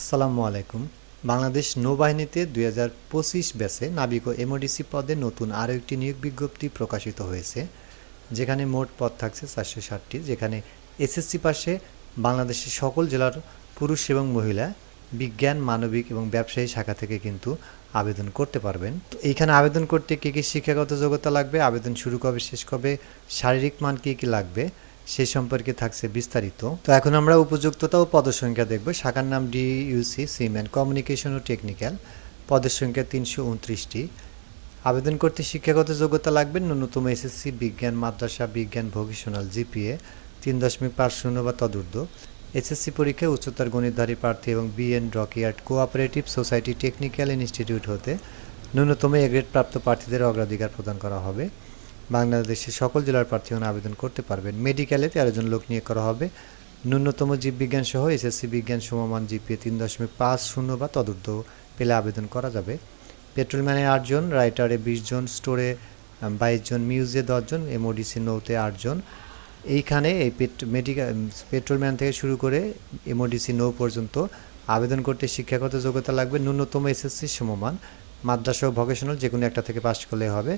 আসসালামু আলাইকুম। বাংলাদেশ নৌবাহিনীতে ২০২৫ ব্যাচে নাবিক ও এমওডিসি পদে নতুন আরও একটি নিয়োগ বিজ্ঞপ্তি প্রকাশিত হয়েছে, যেখানে মোট পদ থাকছে ৪৬০টি, যেখানে এসএসসি পাশে বাংলাদেশের সকল জেলার পুরুষ এবং মহিলা বিজ্ঞান, মানবিক এবং ব্যবসায়ী শাখা থেকে কিন্তু আবেদন করতে পারবেন। তো এইখানে আবেদন করতে কী কী শিক্ষাগত যোগ্যতা লাগবে, আবেদন শুরু কবে শেষ কবে, শারীরিক মান কী কী লাগবে সে সম্পর্কে থাকছে বিস্তারিত। তো এখন আমরা উপযুক্ততা ও পদসংখ্যা দেখব। শাখার নাম ডিইউসি সিম্যান কমিউনিকেশন ও টেকনিক্যাল, পদের সংখ্যা ৩২৯টি। আবেদন করতে শিক্ষাগত যোগ্যতা লাগবে ন্যূনতম এসএসসি বিজ্ঞান, মাদ্রাসা বিজ্ঞান, ভোকেশনাল জিপিএ ৩.৫০ বা তদূর্ধ্ব। এসএসসি পরীক্ষায় উচ্চতর গণিতধারী প্রার্থী এবং BN dockyard cooperative society technical institute হতে ন্যূনতম এ গ্রেড প্রাপ্ত প্রার্থীদের অগ্রাধিকার প্রদান করা হবে। বাংলাদেশের সকল জেলার প্রার্থীগণ আবেদন করতে পারবেন। মেডিকেলে ১৩ জন লোক নিয়োগ করা হবে। ন্যূনতম জীববিজ্ঞান সহ এসএসসি বিজ্ঞান সমমান জিপিএ ৩.৫০ বা তদূর্ধ্ব পেলে আবেদন করা যাবে। পেট্রোলম্যানে ৮ জন, রাইটারে ২০ জন, স্টোরে ২২ জন, মিউজে ১০ জন, এমওডিসি নৌতে ৮ জন। এইখানে এই পেট্রোলম্যান থেকে শুরু করে এমওডিসি নৌ পর্যন্ত আবেদন করতে শিক্ষাগত যোগ্যতা লাগবে ন্যূনতম এসএসসি সমমান, মাদ্রাসা ও ভোকেশনাল যে কোনো একটা থেকে পাস করলে হবে।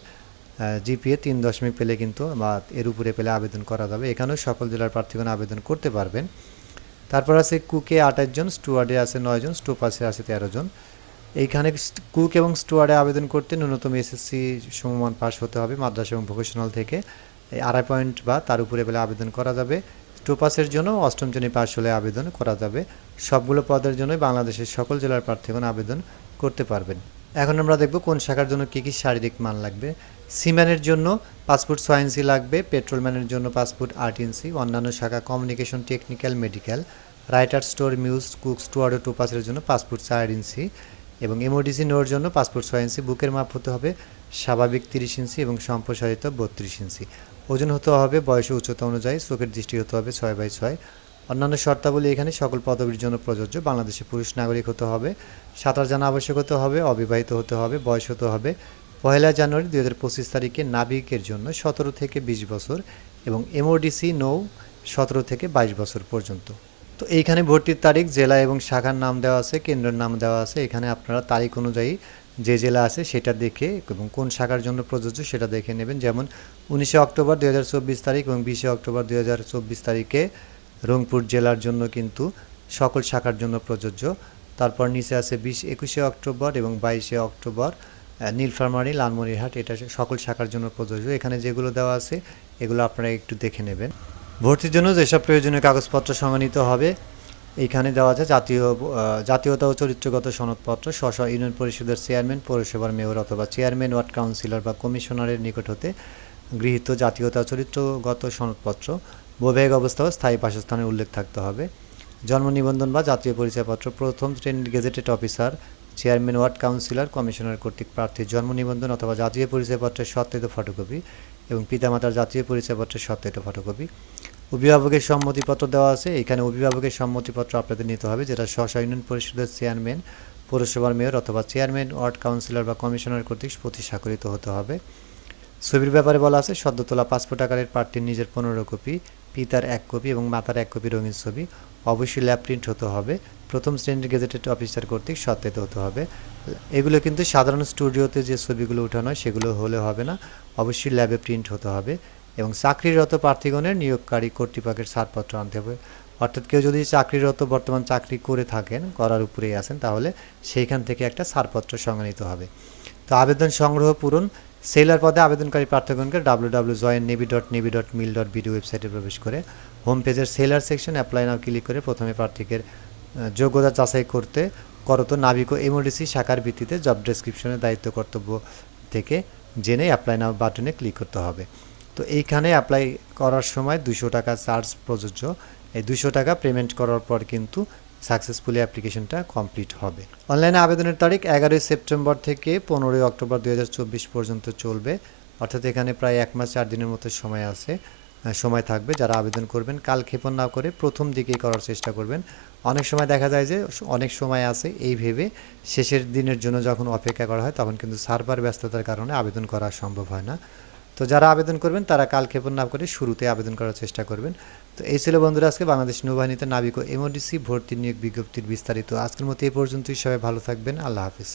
জিপিএ ৩ পেলে কিন্তু বা এর উপরে পেলে আবেদন করা যাবে। এখানেও সকল জেলার প্রার্থীগণ আবেদন করতে পারবেন। তারপর আছে কুকে ২৮ জন, স্টুয়ার্ডে আছে ৯ জন, স্টোপাসে আছে ১৩ জন। এইখানে কুক এবং স্টুয়ার্ডে আবেদন করতে ন্যূনতম এসএসসি সমমান পাস হতে হবে মাদ্রাসা এবং ভোকেশনাল থেকে। এই ২.৫ পয়েন্ট বা তার উপরে পেলে আবেদন করা যাবে। স্টোপাসের জন্য অষ্টম শ্রেণী পাস হলে আবেদন করা যাবে। সবগুলো পদের জন্যই বাংলাদেশের সকল জেলার প্রার্থীগণ আবেদন করতে পারবেন। এখন আমরা দেখব কোন শাখার জন্য কী কী শারীরিক মান লাগবে। সিম্যানের জন্য পাসপোর্ট ৬ ইঞ্চি লাগবে, পেট্রোলম্যানের জন্য পাসপোর্ট ৮ ইঞ্চি, অন্যান্য শাখা communication, technical, medical, writer, store, মিউজ, কুক, স্টুয়ার্ড ও টোপাসের জন্য পাসপোর্ট ৪ ইঞ্চি এবং এমওডিসি নোর জন্য পাসপোর্ট ৬ ইঞ্চি। বুকের মাপ হতে হবে স্বাভাবিক ৩০ ইঞ্চি এবং সম্প্রসারিত ৩২ ইঞ্চি। ওজন হতে হবে বয়স ও উচ্চতা অনুযায়ী। চোখের দৃষ্টি হতে হবে ৬/৬। অন্যান্য শর্তাবলী এখানে সকল পদবীর জন্য প্রযোজ্য। বাংলাদেশের পুরুষ নাগরিক হতে হবে, সাঁতার জানা আবশ্যক হতে হবে, অবিবাহিত হতে হবে, বয়স হতে হবে ১ জানুয়ারি ২০২৫ তারিখে নাবিকের জন্য ১৭ থেকে ২০ বছর এবং এমওডিসি নৌ ১৭ থেকে ২২ বছর পর্যন্ত। তো এইখানে ভর্তির তারিখ, জেলা এবং শাখার নাম দেওয়া আছে, কেন্দ্রের নাম দেওয়া আছে। এখানে আপনারা তারিখ অনুযায়ী যে জেলা আছে সেটা দেখে এবং কোন শাখার জন্য প্রযোজ্য সেটা দেখে নেবেন। যেমন ১৯ অক্টোবর ২০২৪ তারিখ এবং ২০ অক্টোবর ২০২৪ তারিখে রংপুর জেলার জন্য কিন্তু সকল শাখার জন্য প্রযোজ্য। তারপর নিচে আছে ২১শে অক্টোবর এবং ২২শে অক্টোবর নীলফামারী, লালমনিরহাট, এটা সকল শাখার জন্য প্রযোজ্য। এখানে যেগুলো দেওয়া আছে এগুলো আপনারা একটু দেখে নেবেন। ভর্তির জন্য যেসব প্রয়োজনীয় কাগজপত্র সংগঠিত হবে এইখানে দেওয়া আছে জাতীয়তা ও চরিত্রগত সনদপত্র, স্ব ইউনিয়ন পরিষদের চেয়ারম্যান, পৌরসভার মেয়র অথবা চেয়ারম্যান, ওয়ার্ড কাউন্সিলর বা কমিশনারের নিকট হতে গৃহীত জাতীয়তা ও চরিত্রগত সনদপত্র, বৈবাহিক অবস্থা ও স্থায়ী বাসস্থানের উল্লেখ থাকতে হবে। জন্ম নিবন্ধন বা জাতীয় পরিচয়পত্র প্রথম শ্রেণীর gazetted officer, chairman, ward councillor, commissioner কর্তৃক প্রার্থীর জন্ম নিবন্ধন অথবা জাতীয় পরিচয়পত্রের সত্যায়িত ফটোকপি এবং পিতামাতার জাতীয় পরিচয়পত্রের সত্যায়িত ফটোকপি। অভিভাবকের সম্মতিপত্র দেওয়া আছে। এখানে অভিভাবকের সম্মতিপত্র আপনাদের নিতে হবে, যেটা স্ব ইউনিয়ন পরিষদের চেয়ারম্যান, পৌরসভার মেয়র অথবা চেয়ারম্যান, ওয়ার্ড কাউন্সিলর বা কমিশনার কর্তৃক প্রতি স্বাক্ষরিত হতে হবে। ছবির ব্যাপারে বলা আছে সদ্য তোলা পাসপোর্ট আকারের প্রার্থীর নিজের ১৫ কপি, পিতার ১ কপি এবং মাতার ১ কপি রঙিন ছবি, অবশ্যই ল্যাব প্রিন্ট হতে হবে, প্রথম শ্রেণীর গেজেটেড অফিসার কর্তৃক সত্যায়িত হতে হবে। এগুলো কিন্তু সাধারণ স্টুডিওতে যে ছবিগুলো ওঠানো হয় সেগুলো হলে হবে না, অবশ্যই ল্যাবে প্রিন্ট হতে হবে এবং চাকরিরত প্রার্থীগণের নিয়োগকারী কর্তৃপক্ষের ছাড়পত্র আনতে হবে। অর্থাৎ কেউ যদি চাকরিরত বর্তমান চাকরি করে থাকেন, করার উপরেই আছেন, তাহলে সেইখান থেকে একটা ছাড়পত্র সংগৃহীত হবে। তো আবেদন সংগ্রহ পূরণ। সেলার পদে আবেদনকারী প্রার্থীগণকে www.joinnavy.mil.bd ওয়েবসাইটে প্রবেশ করে হোম পেজের seller section apply now click করে প্রথমে প্রার্থীদের যোগ্যতা যাচাই করত নাবিক ও এমওডিসি শাখার ভিত্তিতে জব ডেসক্রিপশনের দায়িত্ব কর্তব্য থেকে জেনে অ্যাপ্লাই নাও বাটনে ক্লিক করতে হবে। তো এইখানে অ্যাপ্লাই করার সময় ২০০ টাকা চার্জ প্রযোজ্য। এই ২০০ টাকা পেমেন্ট করার পর কিন্তু সাকসেসফুলি অ্যাপ্লিকেশনটা কমপ্লিট হবে। অনলাইনে আবেদনের তারিখ ১১ সেপ্টেম্বর থেকে ১৫ অক্টোবর ২০২৪ পর্যন্ত চলবে, অর্থাৎ এখানে প্রায় ১ মাস ৪ দিনের মতো সময় থাকবে। যারা আবেদন করবেন কালক্ষেপণ না করে প্রথম দিকেই করার চেষ্টা করবেন। অনেক সময় দেখা যায় যে অনেক সময় আছে এই ভেবে শেষের দিনের জন্য যখন অপেক্ষা করা হয় তখন কিন্তু সার্ভার ব্যস্ততার কারণে আবেদন করা সম্ভব হয় না। তো যারা আবেদন করবেন তারা কালক্ষেপণ না করে শুরুতে আবেদন করার চেষ্টা করবেন। তো এই ছিল বন্ধুরা আজকে বাংলাদেশ নৌবাহিনীতে নাবিক ও এমওডিসি ভর্তি নিয়োগ বিজ্ঞপ্তির বিস্তারিত। আজকের মতো এই পর্যন্তই। সবাই ভালো থাকবেন। আল্লাহ হাফিজ।